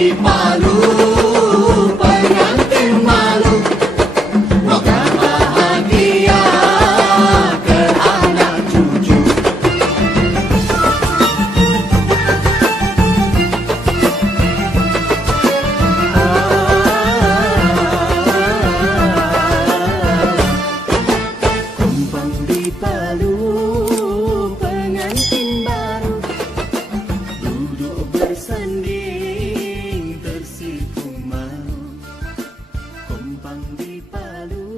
di Palu, pengantin malu, moga bahagia ke anak cucu. Kumpang di Palu, pengantin baru, duduk bersanding tersipu malu. Kumpang di Palu,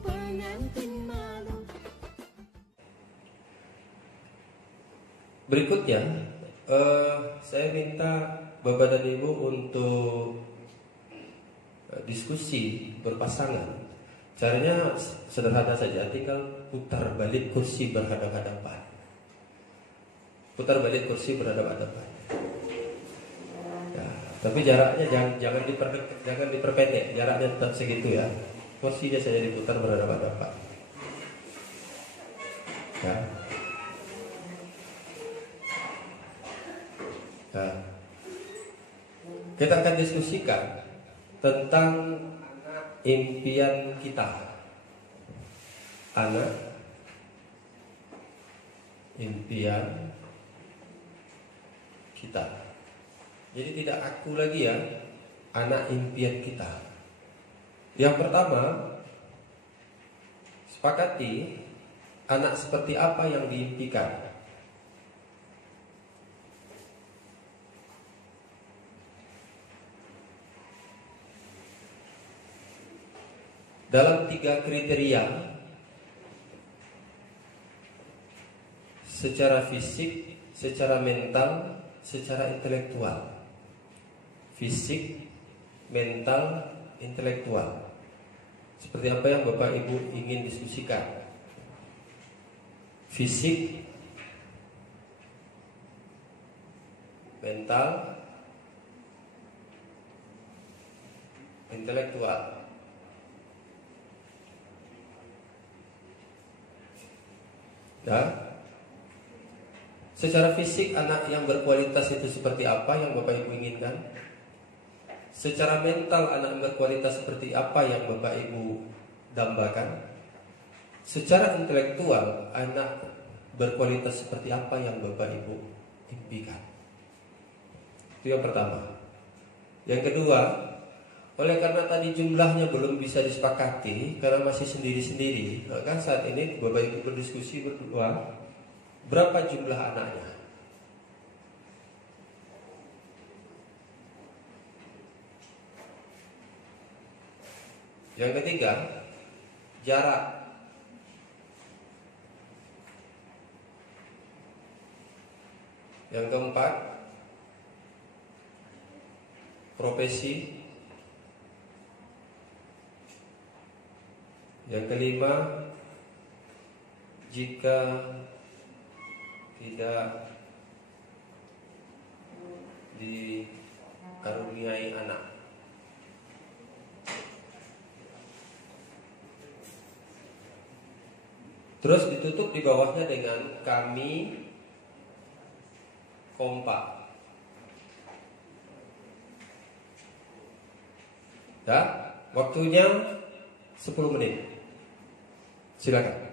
pengantin malu. Berikutnya, saya minta Bapak dan Ibu untuk diskusi berpasangan. Caranya sederhana saja, tinggal putar balik kursi berhadapan-hadapan. Putar balik kursi berhadapan-hadapan. Ya, tapi jaraknya jangan diperpendek, jaraknya tetap segitu ya. Kursinya saja diputar berhadapan-hadapan. Ya. Nah, kita akan diskusikan tentang impian kita. Anak impian kita. Jadi tidak aku lagi ya, anak impian kita. Yang pertama, sepakati anak seperti apa yang diimpikan. Dalam 3 kriteria, secara fisik, secara mental, secara intelektual. Fisik, mental, intelektual. Seperti apa yang Bapak Ibu ingin diskusikan? Fisik, mental, intelektual. Ya. Secara fisik anak yang berkualitas itu seperti apa yang Bapak Ibu inginkan? Secara mental anak yang berkualitas seperti apa yang Bapak Ibu dambakan? Secara intelektual anak berkualitas seperti apa yang Bapak Ibu impikan? Itu yang pertama. Yang kedua, oleh karena tadi jumlahnya belum bisa disepakati karena masih sendiri-sendiri, maka saat ini Bapak Ibu berdiskusi berdua, berapa jumlah anaknya? Yang ketiga, jarak. Yang keempat, profesi. Yang kelima, jika tidak dikaruniai anak. Terus ditutup di bawahnya dengan kami kompak. Ya, waktunya 10 menit. Silakan.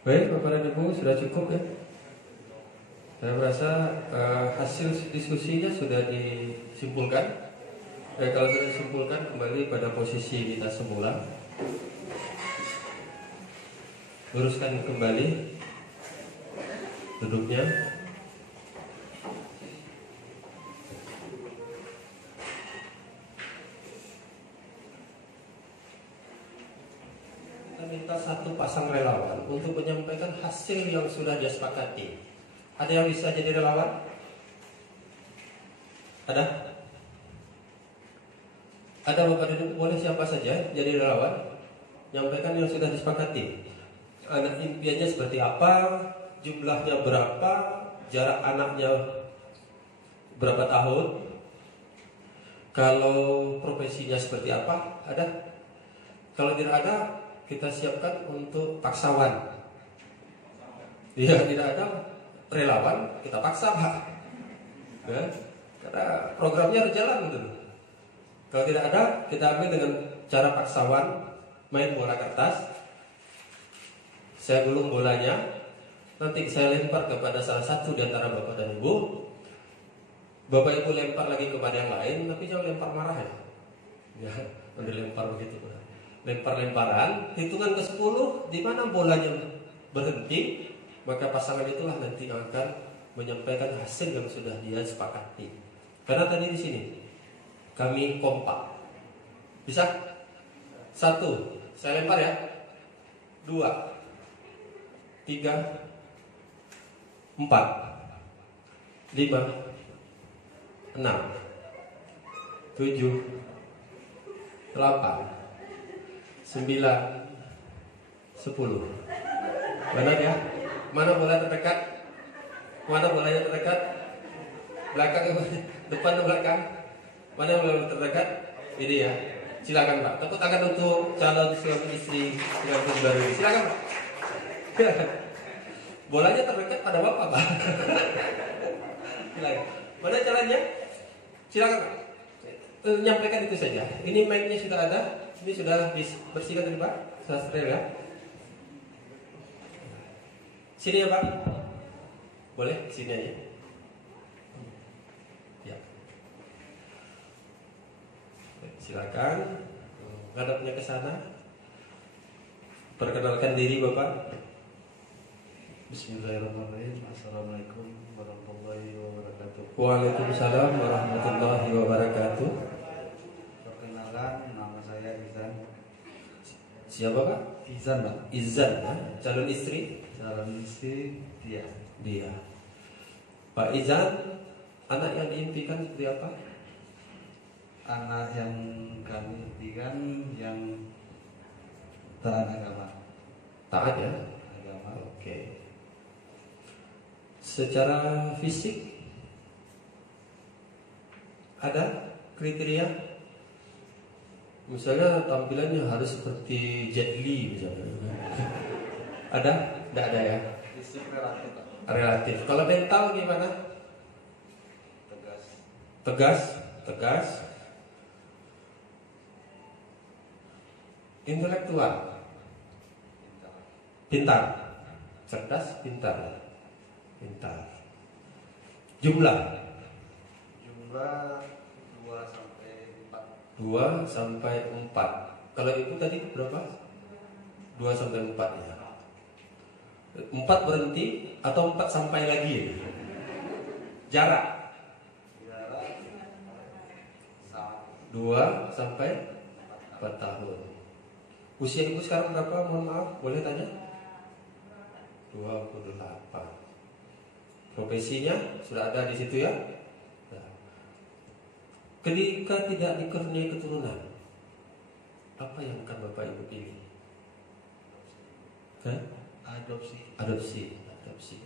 Baik, Bapak dan Ibu, sudah cukup ya. Saya merasa hasil diskusinya sudah disimpulkan. Kalau sudah disimpulkan, kembali pada posisi kita semula. Luruskan kembali duduknya. Kita minta satu pasang relawan untuk menyampaikan hasil yang sudah dia sepakati. Ada yang bisa jadi relawan? Ada? Ada Bapak dan Ibu, boleh siapa saja jadi relawan? Nyampaikan yang sudah disepakati. Anak impiannya seperti apa? Jumlahnya berapa? Jarak anaknya berapa tahun? Kalau profesinya seperti apa? Ada? Kalau tidak ada, kita siapkan untuk paksawan. Iya, tidak ada relawan, kita paksa Pak ya? Karena programnya harus jalan gitu. Kalau tidak ada, kita ambil dengan cara paksawan. Main bola kertas, saya gulung bolanya, nanti saya lempar kepada salah satu di antara Bapak dan Ibu. Bapak Ibu lempar lagi kepada yang lain, tapi jangan lempar marah ya, udah lempar begitu. Lempar-lemparan, hitungan ke 10, di mana bolanya berhenti, maka pasangan itulah nanti akan menyampaikan hasil yang sudah dia sepakati. Karena tadi di sini kami kompak. Bisa? 1, saya lempar ya. 2, 3, 4, 5, 6, 7, 8, 9, 10, 11, 10. Benar ya? Mana bola terdekat? Mana bolanya terdekat? Belakang ke depan atau belakang? Mana yang bola terdekat? Ini ya. Silakan Pak. Tepuk tangan untuk calon suami istri pengantin baru ini. Silakan Pak. Bolanya terdekat pada Bapak Pak. Silakan. Mana jalannya? Silakan Pak. Nyampaikan itu saja. Ini mic-nya sudah ada. Ini sudah dibersihkan tadi Pak. Sudah steril ya. Sini ya Pak. Boleh sini aja. Ya. Silakan. Ngadapnya ke sana. Perkenalkan diri Bapak. Bismillahirrahmanirrahim. Assalamualaikum warahmatullahi wabarakatuh. Waalaikumsalam warahmatullahi wabarakatuh. Perkenalan, nama saya Izan. Siapa Pak? Izan Pak. Izan ya? Calon istri? Calon istri dia. Dia. Pak Izan, anak yang diimpikan seperti apa? Anak yang kami impikan yang taat agama. Taat ya? Agama. Oke. Secara fisik ada kriteria? Misalnya tampilannya harus seperti Jet Li misalnya. Ada? Tidak ada ya? Fisik relatif Pak. Relatif. Kalau mental gimana? Tegas. Tegas, tegas. Intelektual. Pintar. Cerdas, pintar. Pintar. Jumlah. Jumlah 2 sampai 4. 2 sampai 4. Kalau ibu tadi berapa? 2 sampai 4 ya. 4 berhenti atau 4 sampai lagi? Jarak. Jarak sama 2 sampai 4 tahun. Usia ibu sekarang berapa? Mohon maaf, boleh tanya? 28. Profesinya sudah ada di situ ya. Nah. Ketika tidak dikaruniai keturunan, apa yang akan Bapak Ibu pilih? Hah? adopsi. Adopsi. Adopsi.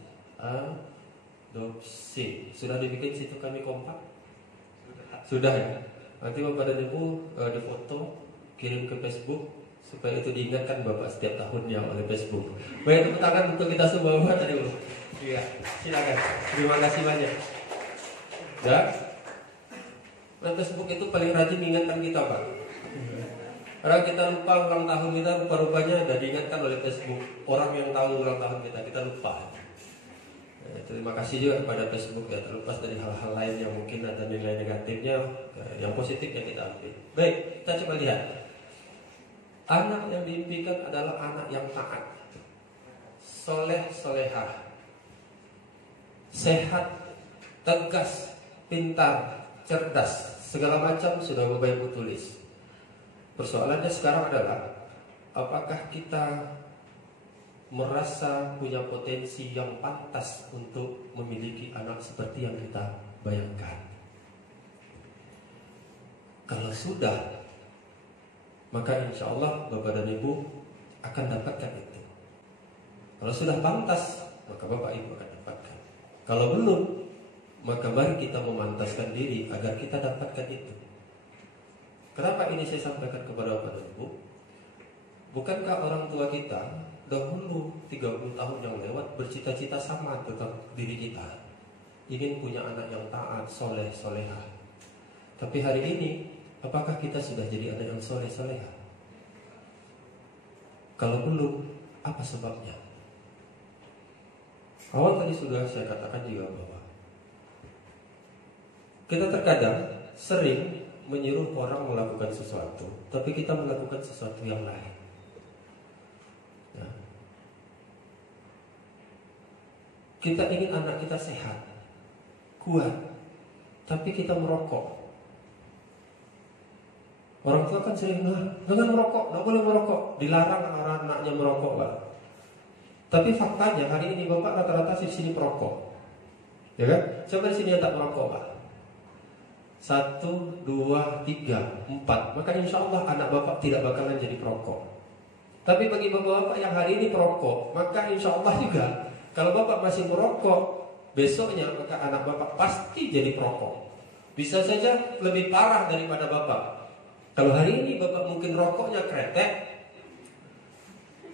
Adopsi. Sudah dibikin situ kami kompak? Sudah ya. Nanti Bapak dan Ibu difoto, kirim ke Facebook supaya itu diingatkan Bapak setiap tahunnya oleh Facebook. Baik, tepuk tangan untuk kita semua Bapak tadi dulu. Iya, silakan. Terima kasih banyak. Ya. Nah, Facebook itu paling rajin mengingatkan kita Pak. Karena kita lupa ulang tahun kita, rupa-rupanya sudah diingatkan oleh Facebook. Orang yang tahu ulang tahun kita lupa. Terima kasih juga kepada Facebook ya, terlepas dari hal-hal lain yang mungkin ada nilai negatifnya, yang positifnya kita ambil. Baik, kita coba lihat. Anak yang diimpikan adalah anak yang taat, soleh, solehah, sehat, tegas, pintar, cerdas, segala macam sudah Bapak Ibu tulis. Persoalannya sekarang adalah apakah kita merasa punya potensi yang pantas untuk memiliki anak seperti yang kita bayangkan. Kalau sudah, maka insya Allah Bapak dan Ibu akan dapatkan itu. Kalau sudah pantas, maka Bapak Ibu akan dapatkan. Kalau belum, maka mari kita memantaskan diri agar kita dapatkan itu. Kenapa ini saya sampaikan kepada Bapak dan Ibu? Bukankah orang tua kita dahulu 30 tahun yang lewat bercita-cita sama tentang diri kita, ingin punya anak yang taat, soleh, solehah. Tapi hari ini, apakah kita sudah jadi anak yang soleh, solehah? Kalau belum, apa sebabnya? Awal tadi sudah saya katakan juga bahwa kita terkadang sering menyuruh orang melakukan sesuatu, tapi kita melakukan sesuatu yang lain. Kita ingin anak kita sehat, kuat, tapi kita merokok. Orang tua kan sering, jangan merokok, nggak boleh merokok, dilarang anak-anaknya merokok, Pak. Tapi faktanya hari ini Bapak rata-rata di sini perokok, ya kan? Siapa di sini yang tak merokok, Pak? 1, 2, 3, 4. Maka insya Allah anak Bapak tidak bakalan jadi perokok. Tapi bagi Bapak-Bapak yang hari ini perokok, maka insya Allah juga kalau Bapak masih merokok, besoknya maka anak Bapak pasti jadi perokok. Bisa saja lebih parah daripada Bapak. Kalau hari ini Bapak mungkin rokoknya kretek,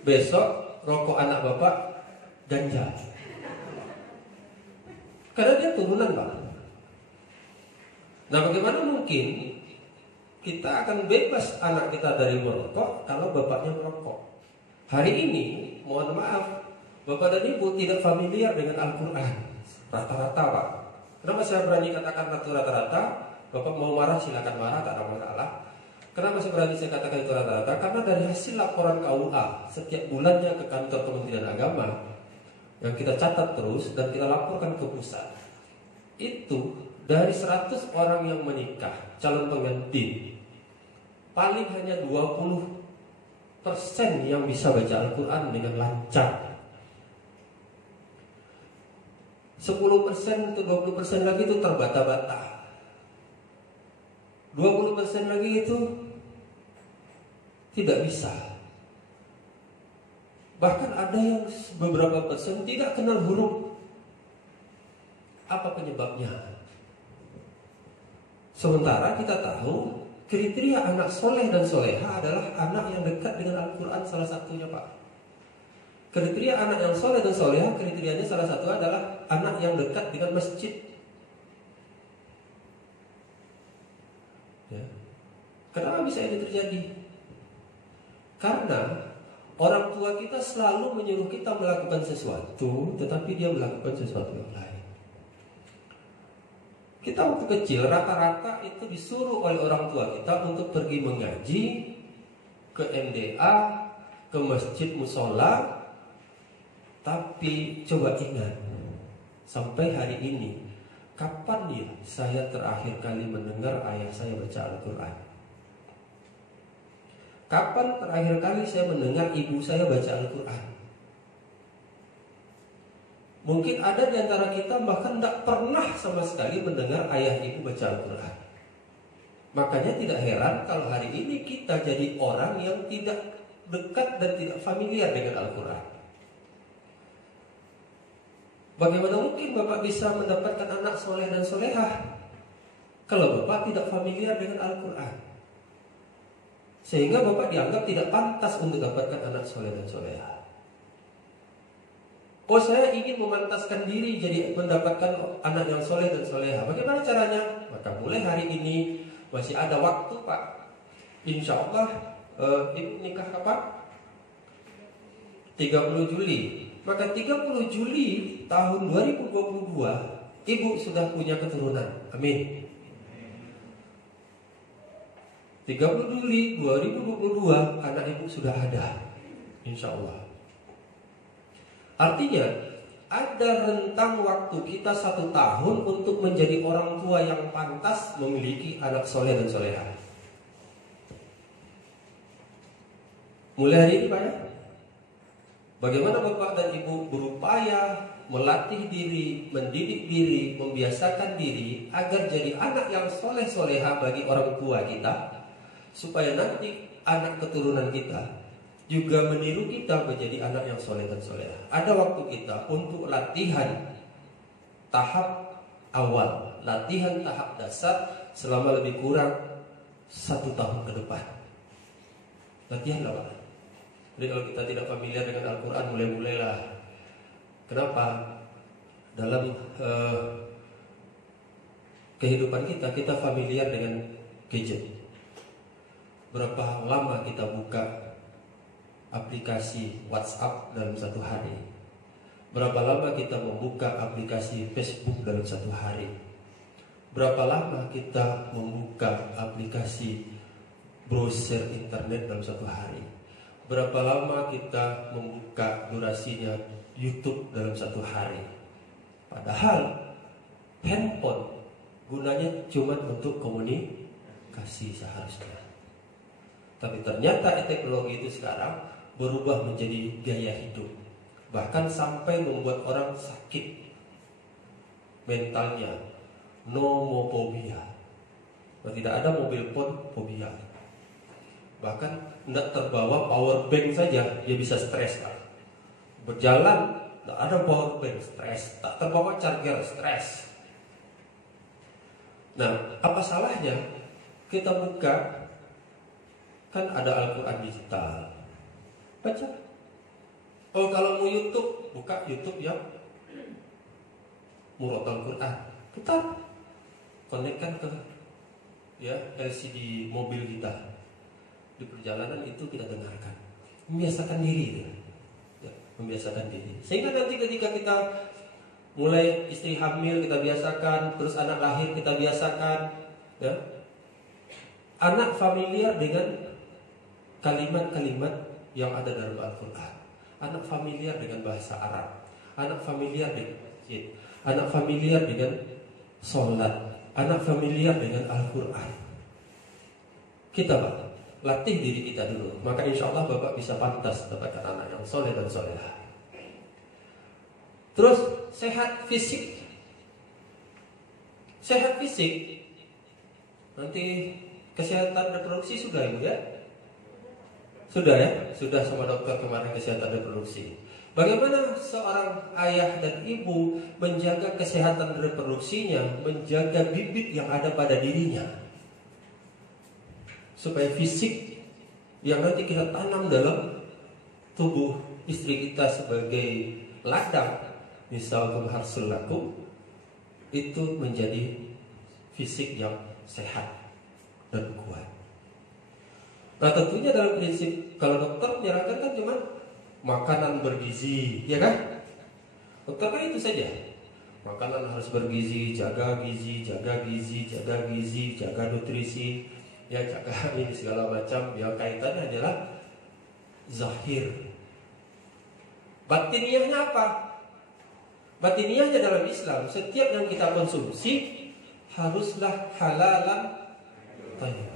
besok rokok anak Bapak ganja. Karena dia turunan, Pak. Nah, bagaimana mungkin kita akan bebas anak kita dari merokok kalau bapaknya merokok? Hari ini, mohon maaf, Bapak dan Ibu tidak familiar dengan Al-Quran. Rata-rata, Pak. Kenapa saya berani katakan rata-rata? Bapak mau marah silakan marah, tak ada masalah. Kenapa saya berani saya katakan itu rata-rata? Karena dari hasil laporan KUA setiap bulannya ke kantor Kementerian Agama yang kita catat terus dan kita laporkan ke pusat, itu dari 100 orang yang menikah calon pengantin, paling hanya 20% yang bisa baca Al-Quran dengan lancar. 10% atau 20% lagi itu terbata-bata. 20% lagi itu tidak bisa. Bahkan ada yang beberapa persen tidak kenal huruf. Apa penyebabnya? Sementara kita tahu kriteria anak soleh dan soleha adalah anak yang dekat dengan Al-Quran salah satunya, Pak. Kriteria anak yang soleh dan soleha, kriterianya salah satu adalah anak yang dekat dengan masjid. Ya. Kenapa bisa ini terjadi? Karena orang tua kita selalu menyuruh kita melakukan sesuatu, tetapi dia melakukan sesuatu yang lain. Kita waktu kecil rata-rata itu disuruh oleh orang tua kita untuk pergi mengaji, ke MDA, ke masjid musola. Tapi coba ingat, sampai hari ini, kapan ya saya terakhir kali mendengar ayah saya baca Al-Quran? Kapan terakhir kali saya mendengar ibu saya baca Al-Quran? Mungkin ada di antara kita bahkan tidak pernah sama sekali mendengar ayah ibu baca Al-Quran. Makanya tidak heran kalau hari ini kita jadi orang yang tidak dekat dan tidak familiar dengan Al-Quran. Bagaimana mungkin Bapak bisa mendapatkan anak soleh dan solehah kalau Bapak tidak familiar dengan Al-Quran? Sehingga Bapak dianggap tidak pantas untuk dapatkan anak soleh dan solehah. Oh, saya ingin memantaskan diri jadi mendapatkan anak yang soleh dan solehah. Bagaimana caranya? Maka mulai hari ini masih ada waktu, Pak. Insya Allah Ibu nikah kapan? 30 Juli. Maka 30 Juli tahun 2022 ibu sudah punya keturunan. Amin. 30 Juli 2022 anak ibu sudah ada, insya Allah. Artinya ada rentang waktu kita 1 tahun untuk menjadi orang tua yang pantas memiliki anak soleh dan solehah. Mulai hari ini Pak ya, bagaimana Bapak dan Ibu berupaya melatih diri, mendidik diri, membiasakan diri agar jadi anak yang soleh-soleha bagi orang tua kita, supaya nanti anak keturunan kita juga meniru kita menjadi anak yang soleh dan soleha. Ada waktu kita untuk latihan tahap awal, latihan tahap dasar selama lebih kurang 1 tahun ke depan. Latihan apa? Jadi kalau kita tidak familiar dengan Al-Quran, mulai-mulailah. Kenapa? Dalam kehidupan kita familiar dengan gadget. Berapa lama kita buka aplikasi WhatsApp dalam 1 hari? Berapa lama kita membuka aplikasi Facebook dalam 1 hari? Berapa lama kita membuka aplikasi browser internet dalam 1 hari? Berapa lama kita membuka durasinya YouTube dalam 1 hari? Padahal handphone gunanya cuma untuk komunikasi seharusnya. Tapi ternyata teknologi itu sekarang berubah menjadi gaya hidup. Bahkan sampai membuat orang sakit mentalnya. Nomophobia. Tidak ada mobil pun fobia. Bahkan tidak terbawa power bank saja dia bisa stres Pak. Berjalan tidak ada power bank, stres. Tak terbawa charger, stres. Nah, apa salahnya kita buka, kan ada Al-Quran digital, baca. Oh, kalau mau YouTube, buka YouTube yang Murotal Quran, putar, konekkan ke LCD mobil kita. Di perjalanan itu kita dengarkan, membiasakan diri, membiasakan diri. Sehingga nanti ketika kita mulai istri hamil kita biasakan, terus anak lahir kita biasakan, anak familiar dengan kalimat-kalimat yang ada dalam Al-Quran, anak familiar dengan bahasa Arab, anak familiar dengan masjid, anak familiar dengan sholat, anak familiar dengan Al-Quran. Kita Pak, latih diri kita dulu, maka insya Allah Bapak bisa pantas dapatkan anak yang soleh dan soleha. Terus sehat fisik. Sehat fisik, nanti kesehatan reproduksi sudah Ibu ya? Sudah ya? Sudah sama dokter kemarin kesehatan reproduksi. Bagaimana seorang ayah dan ibu menjaga kesehatan reproduksinya, menjaga bibit yang ada pada dirinya, supaya fisik yang nanti kita tanam dalam tubuh istri kita sebagai ladang, misal kumharsul lakum, itu menjadi fisik yang sehat dan kuat. Nah tentunya dalam prinsip, kalau dokter menyarankan kan cuma makanan bergizi, ya kan? Dokter kan itu saja. Makanan harus bergizi, jaga gizi, jaga gizi, jaga gizi, jaga nutrisi, ya jaga ini segala macam. Ya kaitannya adalah zahir. Batiniahnya apa? Batiniahnya dalam Islam, setiap yang kita konsumsi haruslah halalan thayyib.